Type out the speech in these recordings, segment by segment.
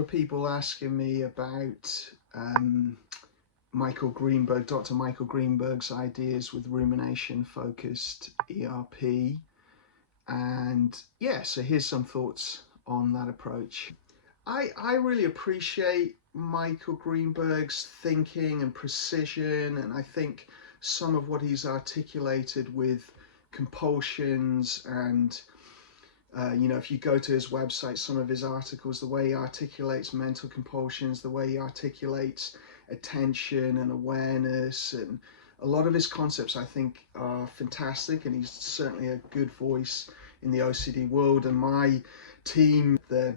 of people asking me about Dr. Michael Greenberg's ideas with Rumination Focused ERP. And yeah, so here's some thoughts on that approach. I really appreciate Michael Greenberg's thinking and precision, and I think some of what he's articulated with compulsions and if you go to his website, some of his articles, the way he articulates mental compulsions, the way he articulates attention and awareness, and a lot of his concepts I think are fantastic, and he's certainly a good voice in the OCD world. And my team, the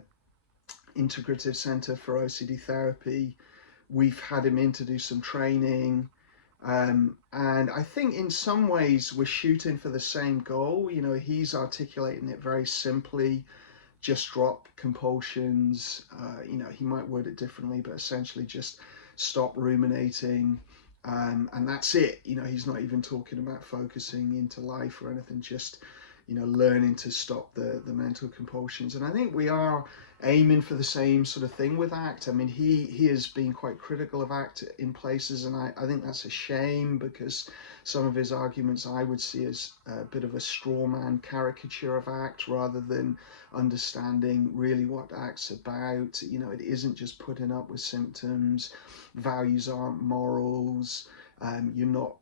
Integrative Center for OCD Therapy, we've had him in to do some training. And I think in some ways we're shooting for the same goal. He's articulating it very simply: just drop compulsions. He might word it differently, but essentially just stop ruminating. And that's it. He's not even talking about focusing into life or anything, just learning to stop the mental compulsions. And I think we are aiming for the same sort of thing with ACT. I mean, he has been quite critical of ACT in places, and I think that's a shame, because some of his arguments I would see as a bit of a straw man caricature of ACT, rather than understanding really what ACT's about. It isn't just putting up with symptoms. Values aren't morals. You're not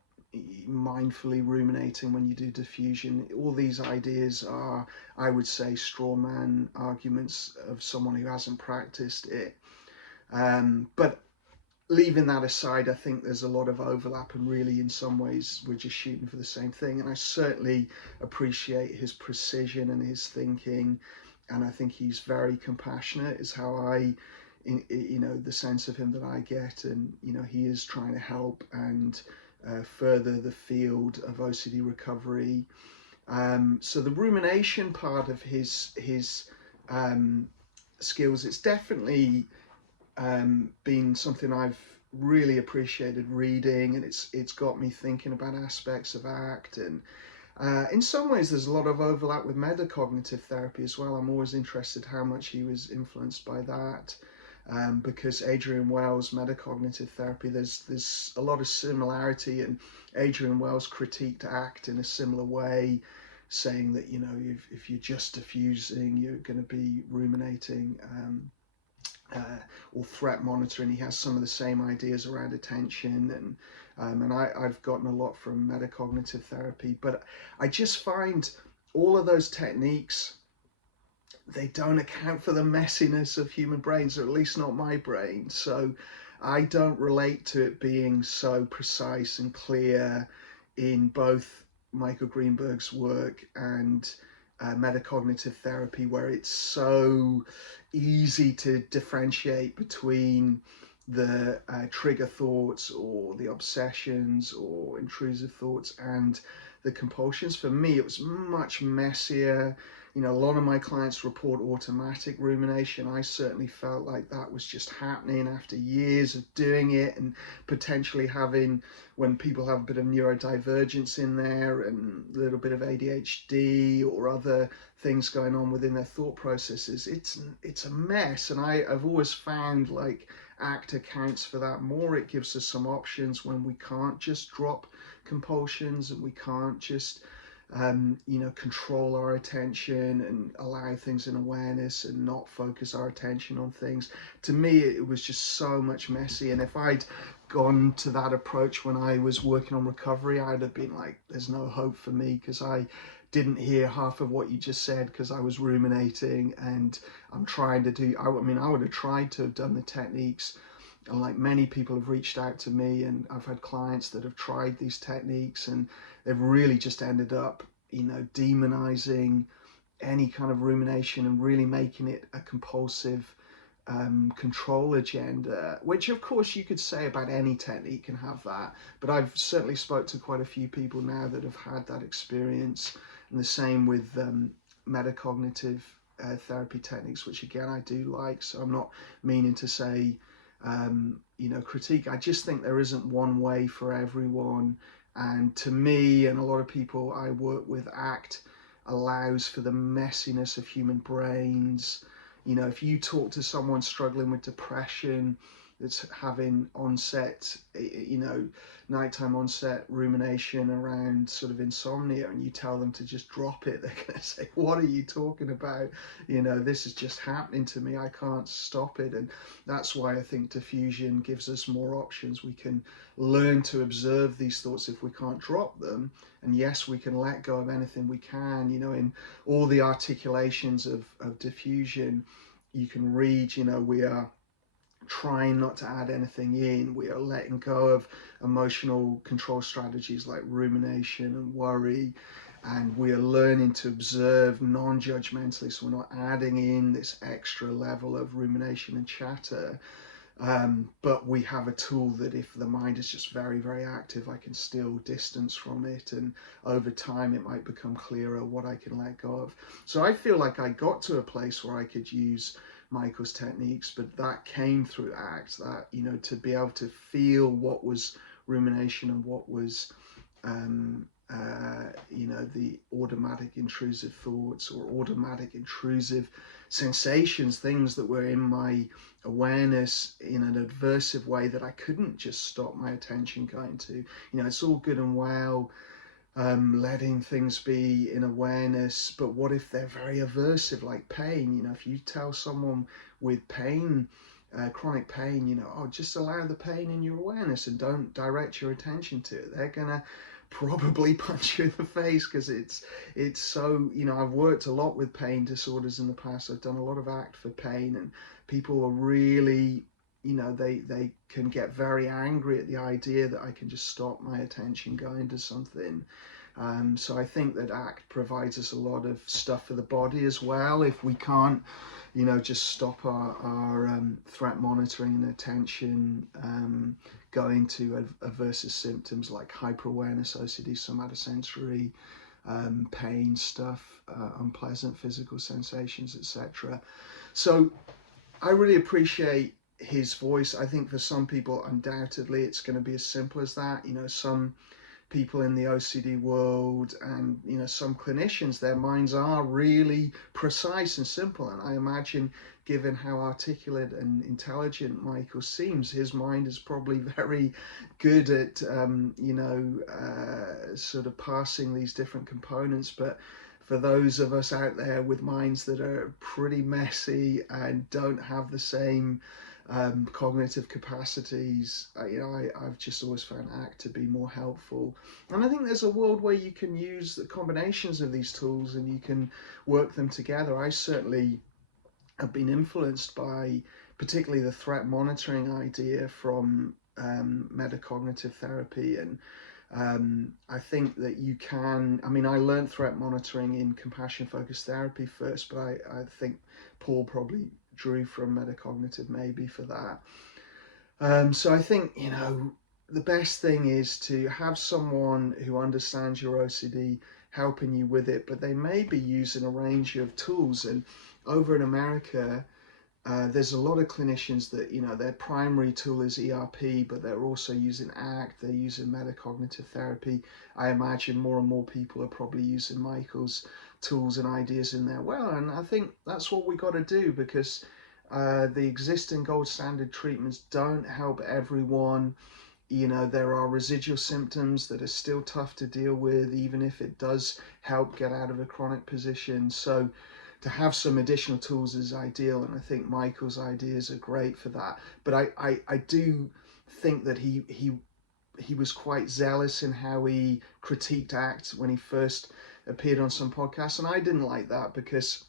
mindfully ruminating when you do diffusion. All these ideas are, I would say, straw man arguments of someone who hasn't practiced it. But leaving that aside, I think there's a lot of overlap, and really in some ways we're just shooting for the same thing. And I certainly appreciate his precision and his thinking, and I think he's very compassionate, is how the sense of him that I get. And he is trying to help and further the field of OCD recovery. So the rumination part of his skills, it's definitely been something I've really appreciated reading, and it's got me thinking about aspects of ACT. And in some ways there's a lot of overlap with metacognitive therapy as well. I'm always interested how much he was influenced by that. Because Adrian Wells' metacognitive therapy, there's a lot of similarity, and Adrian Wells critiqued ACT in a similar way, saying that if you're just diffusing, you're going to be ruminating, or threat monitoring. He has some of the same ideas around attention, and I've gotten a lot from metacognitive therapy. But I just find all of those techniques, they don't account for the messiness of human brains, or at least not my brain. So I don't relate to it being so precise and clear in both Michael Greenberg's work and metacognitive therapy, where it's so easy to differentiate between the trigger thoughts or the obsessions or intrusive thoughts and the compulsions. For me, it was much messier. A lot of my clients report automatic rumination. I certainly felt like that was just happening after years of doing it, and potentially having, when people have a bit of neurodivergence in there and a little bit of ADHD or other things going on within their thought processes, it's a mess. And I've always found like ACT accounts for that more. It gives us some options when we can't just drop compulsions, and we can't just control our attention and allow things in awareness and not focus our attention on things. To me, it was just so much messy. And if I'd gone to that approach when I was working on recovery, I'd have been like, there's no hope for me, because I didn't hear half of what you just said, because I was ruminating. And I'm trying to do, I would have tried to have done the techniques, and like many people have reached out to me, and I've had clients that have tried these techniques, and they've really just ended up, demonizing any kind of rumination and really making it a compulsive control agenda, which of course you could say about any technique and have that. But I've certainly spoke to quite a few people now that have had that experience, and the same with metacognitive therapy techniques, which again I do like. So I'm not meaning to say critique. I just think there isn't one way for everyone. And to me and a lot of people I work with, ACT allows for the messiness of human brains. You know, if you talk to someone struggling with depression, that's having onset, you know, nighttime onset rumination around sort of insomnia, and you tell them to just drop it, they're going to say, what are you talking about? You know, this is just happening to me, I can't stop it. And that's why I think diffusion gives us more options. We can learn to observe these thoughts if we can't drop them, and yes, we can let go of anything we can. You know, in all the articulations of diffusion, you can read, you know, we are trying not to add anything in. We are letting go of emotional control strategies like rumination and worry, and we are learning to observe non-judgmentally, so we're not adding in this extra level of rumination and chatter. But we have a tool that if the mind is just very, very active, I can still distance from it, and over time it might become clearer what I can let go of. So I feel like I got to a place where I could use Michael's techniques, but that came through ACT, that, you know, to be able to feel what was rumination and what was you know, the automatic intrusive thoughts or automatic intrusive sensations, things that were in my awareness in an aversive way that I couldn't just stop my attention going to. You know, it's all good and well letting things be in awareness, but what if they're very aversive, like pain? You know, if you tell someone with pain, chronic pain, you know, oh, just allow the pain in your awareness and don't direct your attention to it, they're gonna probably punch you in the face, because it's so, you know, I've worked a lot with pain disorders in the past. I've done a lot of ACT for pain, and people are really, you know, they can get very angry at the idea that I can just stop my attention going to something. So I think that ACT provides us a lot of stuff for the body as well. If we can't, you know, just stop our threat monitoring and attention going to aversive symptoms like hyperawareness, OCD, somatosensory, pain stuff, unpleasant physical sensations, etc. So I really appreciate his voice. I think for some people, undoubtedly, it's going to be as simple as that. You know, some people in the OCD world and, you know, some clinicians, their minds are really precise and simple. And I imagine, given how articulate and intelligent Michael seems, his mind is probably very good at, you know, sort of parsing these different components. But for those of us out there with minds that are pretty messy and don't have the same cognitive capacities, you know, I've just always found ACT to be more helpful. And I think there's a world where you can use the combinations of these tools and you can work them together. I certainly have been influenced by particularly the threat monitoring idea from metacognitive therapy, and I think that you can, I mean, I learned threat monitoring in compassion focused therapy first, but I think Paul probably drew from metacognitive maybe for that. So I think, you know, the best thing is to have someone who understands your OCD helping you with it, but they may be using a range of tools. And over in America, there's a lot of clinicians that, you know, their primary tool is ERP, but they're also using ACT, they're using metacognitive therapy. I imagine more and more people are probably using Michael's tools and ideas in there. Well, and I think that's what we got to do, because the existing gold standard treatments don't help everyone. You know, there are residual symptoms that are still tough to deal with, even if it does help get out of a chronic position. So to have some additional tools is ideal, and I think Michael's ideas are great for that. But I do think that he was quite zealous in how he critiqued ACT when he first appeared on some podcasts, and I didn't like that, because,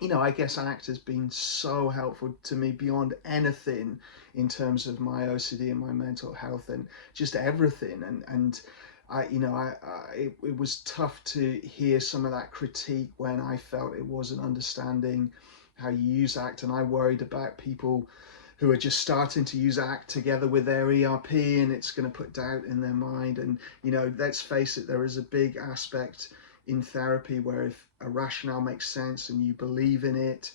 you know, I guess ACT has been so helpful to me beyond anything in terms of my OCD and my mental health and just everything. And I, you know, it was tough to hear some of that critique when I felt it wasn't understanding how you use ACT, and I worried about people who are just starting to use ACT together with their ERP, and it's going to put doubt in their mind. And, you know, let's face it, there is a big aspect in therapy where if a rationale makes sense and you believe in it,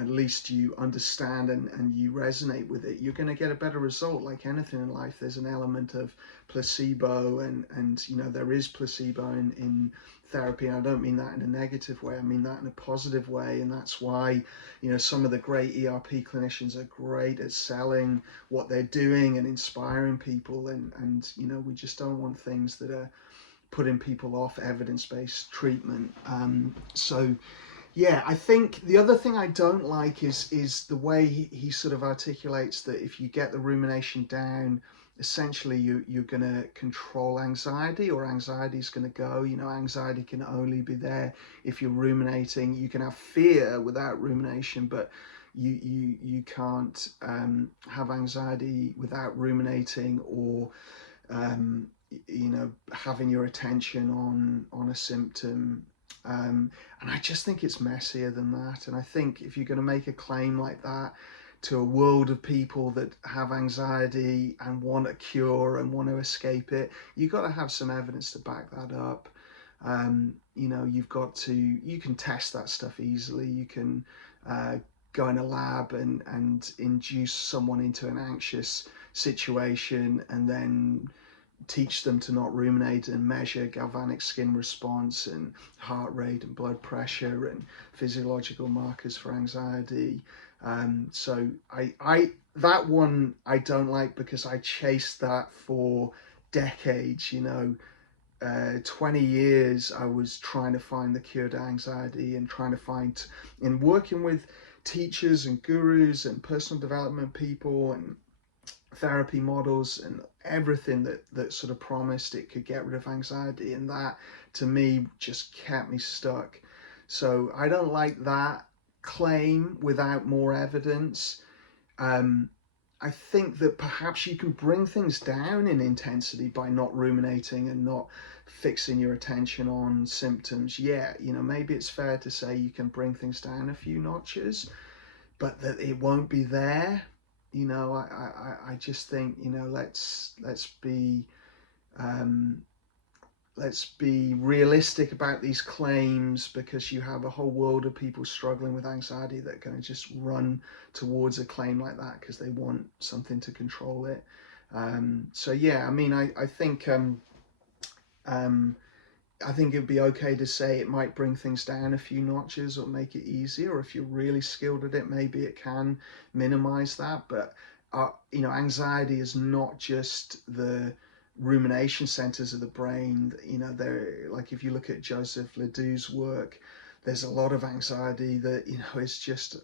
at least you understand and you resonate with it, you're going to get a better result. Like anything in life, there's an element of placebo, and you know, there is placebo in therapy. And I don't mean that in a negative way, I mean that in a positive way. And that's why, you know, some of the great ERP clinicians are great at selling what they're doing and inspiring people. And you know, we just don't want things that are putting people off evidence-based treatment. So yeah, I think the other thing I don't like is the way he sort of articulates that if you get the rumination down, essentially you're going to control anxiety, or anxiety is going to go. You know, anxiety can only be there if you're ruminating. You can have fear without rumination, but you can't have anxiety without ruminating, or you know, having your attention on a symptom. And I just think it's messier than that. And I think if you're going to make a claim like that to a world of people that have anxiety and want a cure and want to escape it, you've got to have some evidence to back that up. You know, you can test that stuff easily. You can go in a lab and induce someone into an anxious situation, and then teach them to not ruminate, and measure galvanic skin response and heart rate and blood pressure and physiological markers for anxiety. So I that one I don't like, because I chased that for decades. You know, 20 years I was trying to find the cure to anxiety, and trying to find, in working with teachers and gurus and personal development people and therapy models and everything that sort of promised it could get rid of anxiety, and that to me just kept me stuck. So I don't like that claim without more evidence. I think that perhaps you can bring things down in intensity by not ruminating and not fixing your attention on symptoms. Yeah, you know, maybe it's fair to say you can bring things down a few notches, but that it won't be there. You know, I just think, you know, let's be realistic about these claims, because you have a whole world of people struggling with anxiety that are going to just run towards a claim like that because they want something to control it. So yeah, I mean, I think it'd be okay to say it might bring things down a few notches or make it easier. Or if you're really skilled at it, maybe it can minimize that. But you know, anxiety is not just the rumination centers of the brain. You know, they're like, if you look at Joseph Ledoux's work, there's a lot of anxiety that, you know, is just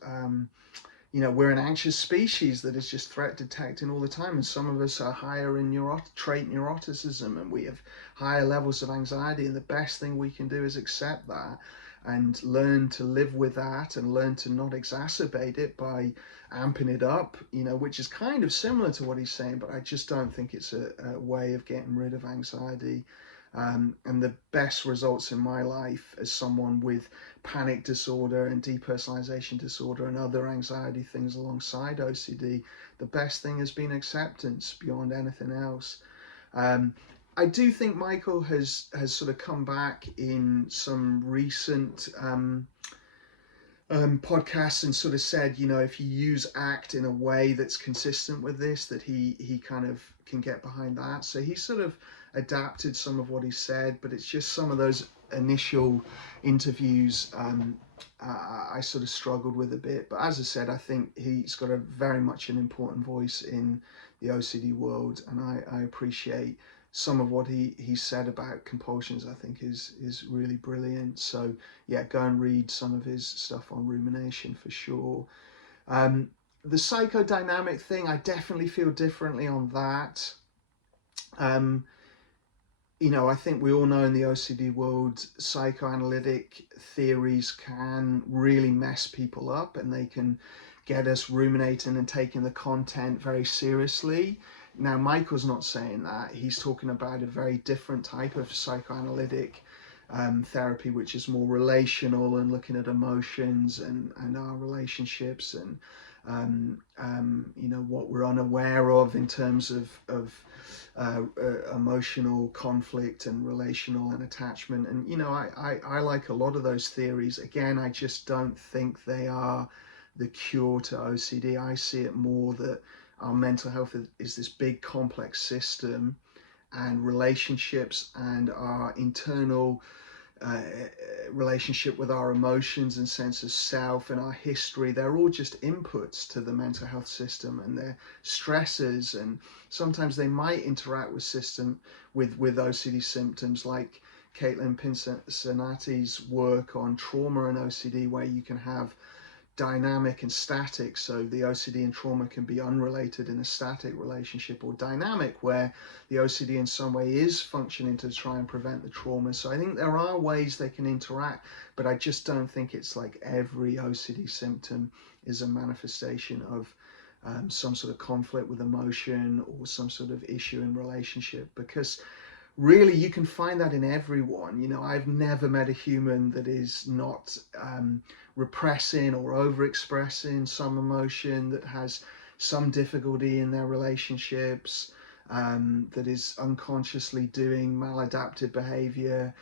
you know, we're an anxious species that is just threat detecting all the time, and some of us are higher in trait neuroticism, and we have higher levels of anxiety, and the best thing we can do is accept that and learn to live with that, and learn to not exacerbate it by amping it up, you know, which is kind of similar to what he's saying, but I just don't think it's a way of getting rid of anxiety. And the best results in my life as someone with panic disorder and depersonalization disorder and other anxiety things alongside OCD, the best thing has been acceptance beyond anything else. I do think Michael has sort of come back in some recent podcasts and sort of said, you know, if you use ACT in a way that's consistent with this, that he kind of can get behind that. So he sort of adapted some of what he said, but it's just some of those initial interviews I sort of struggled with a bit. But as I said, I think he's got a very much an important voice in the OCD world, and I appreciate some of what he said about compulsions. I think is really brilliant. So yeah, go and read some of his stuff on rumination for sure. The psychodynamic thing, I definitely feel differently on that. You know, I think we all know in the OCD world, psychoanalytic theories can really mess people up, and they can get us ruminating and taking the content very seriously. Now, Michael's not saying that. He's talking about a very different type of psychoanalytic therapy, which is more relational and looking at emotions and our relationships and you know, what we're unaware of in terms of emotional conflict and relational and attachment. And you know, I like a lot of those theories. Again, I just don't think they are the cure to OCD. I see it more that our mental health is this big complex system, and relationships and our internal uh, relationship with our emotions and sense of self and our history, they're all just inputs to the mental health system, and they're stressors, and sometimes they might interact with OCD symptoms, like Caitlin Pincinati's work on trauma and OCD, where you can have dynamic and static. So the OCD and trauma can be unrelated in a static relationship, or dynamic, where the OCD in some way is functioning to try and prevent the trauma. So I think there are ways they can interact, but I just don't think it's like every OCD symptom is a manifestation of some sort of conflict with emotion or some sort of issue in relationship, because really you can find that in everyone. You know, I've never met a human that is not repressing or overexpressing some emotion, that has some difficulty in their relationships, that is unconsciously doing maladaptive behavior.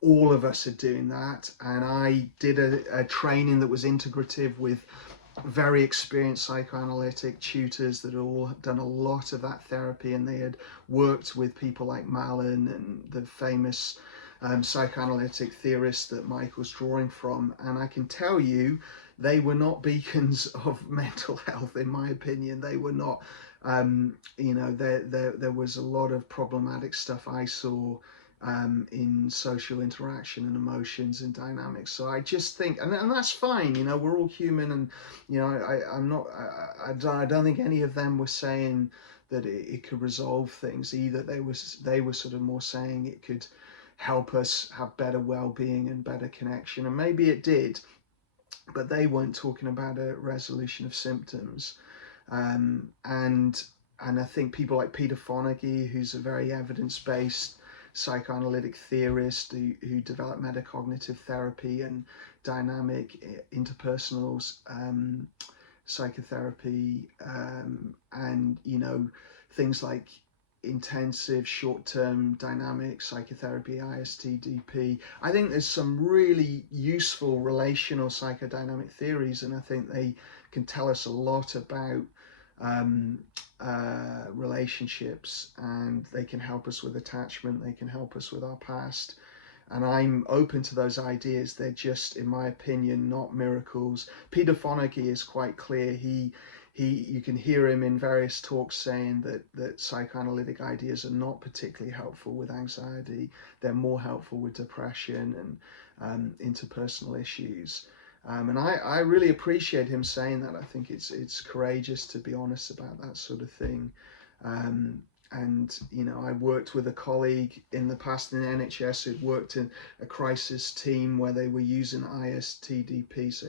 All of us are doing that, and I did a training that was integrative with very experienced psychoanalytic tutors that had all done a lot of that therapy, and they had worked with people like Malin and the famous psychoanalytic theorists that Michael's drawing from. And I can tell you, they were not beacons of mental health, in my opinion. They were not, you know, there was a lot of problematic stuff I saw in social interaction and emotions and dynamics. So I just think, and that's fine, you know, we're all human, and you know, I'm not, I don't think any of them were saying that it could resolve things either. They were sort of more saying it could help us have better well-being and better connection, and maybe it did, but they weren't talking about a resolution of symptoms. And I think people like Peter Fonagy, who's a very evidence-based psychoanalytic theorist who developed metacognitive therapy and dynamic interpersonal psychotherapy, and you know, things like intensive short-term dynamic psychotherapy, ISTDP. I think there's some really useful relational psychodynamic theories, and I think they can tell us a lot about relationships, and they can help us with attachment, they can help us with our past, and I'm open to those ideas. They're just, in my opinion, not miracles. Peter Fonagy is quite clear. You can hear him in various talks saying that psychoanalytic ideas are not particularly helpful with anxiety. They're more helpful with depression and interpersonal issues. And I really appreciate him saying that. I think it's courageous to be honest about that sort of thing. And you know, I worked with a colleague in the past in the NHS who'd worked in a crisis team where they were using ISTDP, so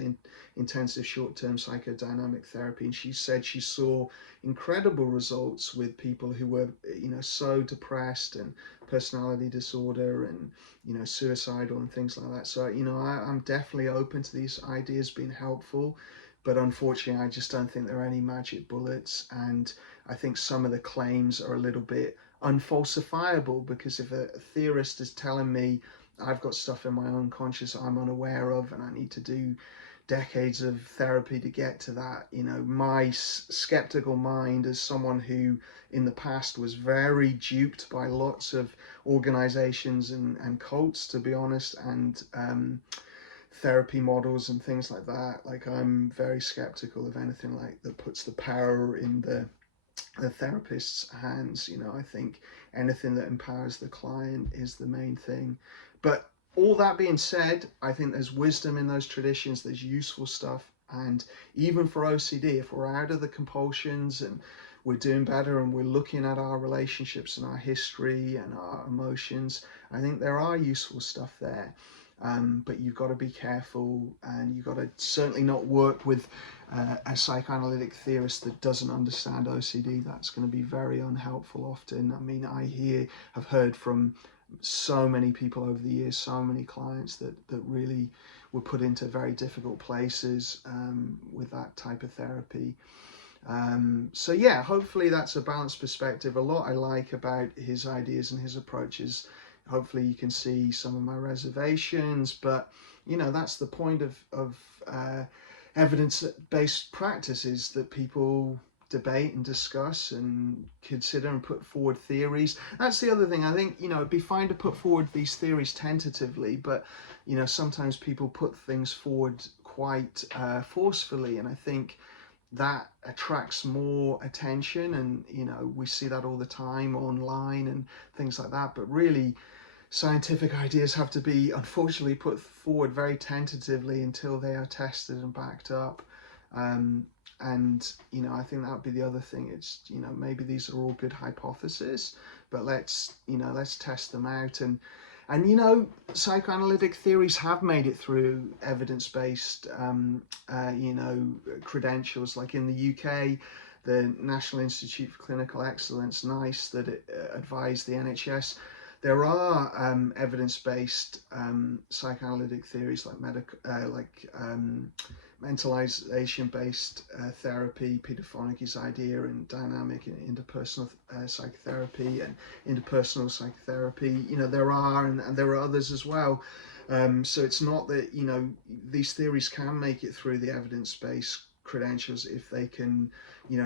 intensive short-term psychodynamic therapy, and she said she saw incredible results with people who were, you know, so depressed and personality disorder and, you know, suicidal and things like that. So, you know, I'm definitely open to these ideas being helpful, but unfortunately I just don't think there are any magic bullets, and I think some of the claims are a little bit unfalsifiable, because if a theorist is telling me I've got stuff in my unconscious I'm unaware of and I need to do decades of therapy to get to that, you know, my skeptical mind, as someone who in the past was very duped by lots of organizations and cults, to be honest, and therapy models and things like that, like I'm very skeptical of anything like that puts the power in the therapist's hands. You know, I think anything that empowers the client is the main thing. But all that being said, I think there's wisdom in those traditions, there's useful stuff, and even for OCD, if we're out of the compulsions and we're doing better and we're looking at our relationships and our history and our emotions, I think there are useful stuff there. But you've got to be careful, and you've got to certainly not work with a psychoanalytic theorist that doesn't understand OCD. That's going to be very unhelpful often. I mean, have heard from so many people over the years, so many clients that really were put into very difficult places with that type of therapy. So yeah, hopefully that's a balanced perspective. A lot I like about his ideas and his approaches. Hopefully you can see some of my reservations, but you know, that's the point of evidence-based practices that people debate and discuss and consider and put forward theories. That's the other thing. I think, it'd be fine to put forward these theories tentatively, but, sometimes people put things forward quite forcefully, and I think that attracts more attention, and we see that all the time online and things like that. But really, scientific ideas have to be, unfortunately, put forward very tentatively until they are tested and backed up. And I think that would be the other thing. It's, maybe these are all good hypotheses, but let's test them out. And psychoanalytic theories have made it through evidence-based credentials. Like in the UK, the National Institute for Clinical Excellence, NICE, that advised the NHS. There are evidence-based psychoanalytic theories like mentalization-based therapy. Peter Fonagy's idea, and dynamic and interpersonal psychotherapy and interpersonal psychotherapy. There are, and there are others as well. So it's not that these theories can make it through the evidence-based credentials if they can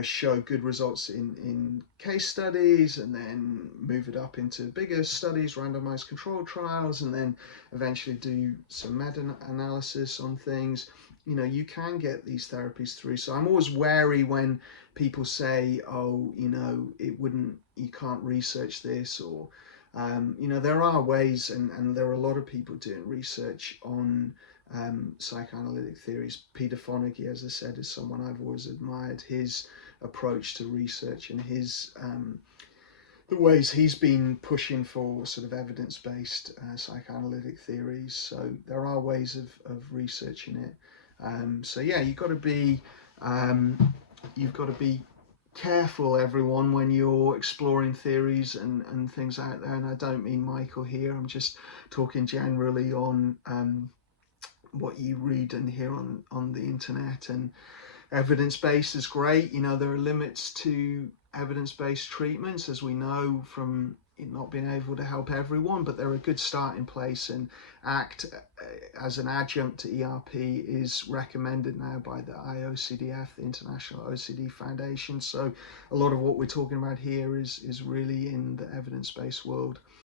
show good results in case studies, and then move it up into bigger studies, randomized controlled trials, and then eventually do some meta-analysis on things. You can get these therapies through. So I'm always wary when people say, oh, you can't research this, or there are ways, and there are a lot of people doing research on psychoanalytic theories. Peter Fonagy, as I said, is someone I've always admired, his approach to research and his the ways he's been pushing for sort of evidence-based psychoanalytic theories. So there are ways of researching it. So yeah, you've got to be careful, everyone, when you're exploring theories and things out there. And I don't mean Michael here. I'm just talking generally on what you read and hear on the internet. And evidence-based is great. There are limits to evidence-based treatments, as we know from it not being able to help everyone, but they're a good starting place. And ACT as an adjunct to ERP is recommended now by the IOCDF, the International OCD Foundation. So a lot of what we're talking about here is really in the evidence-based world.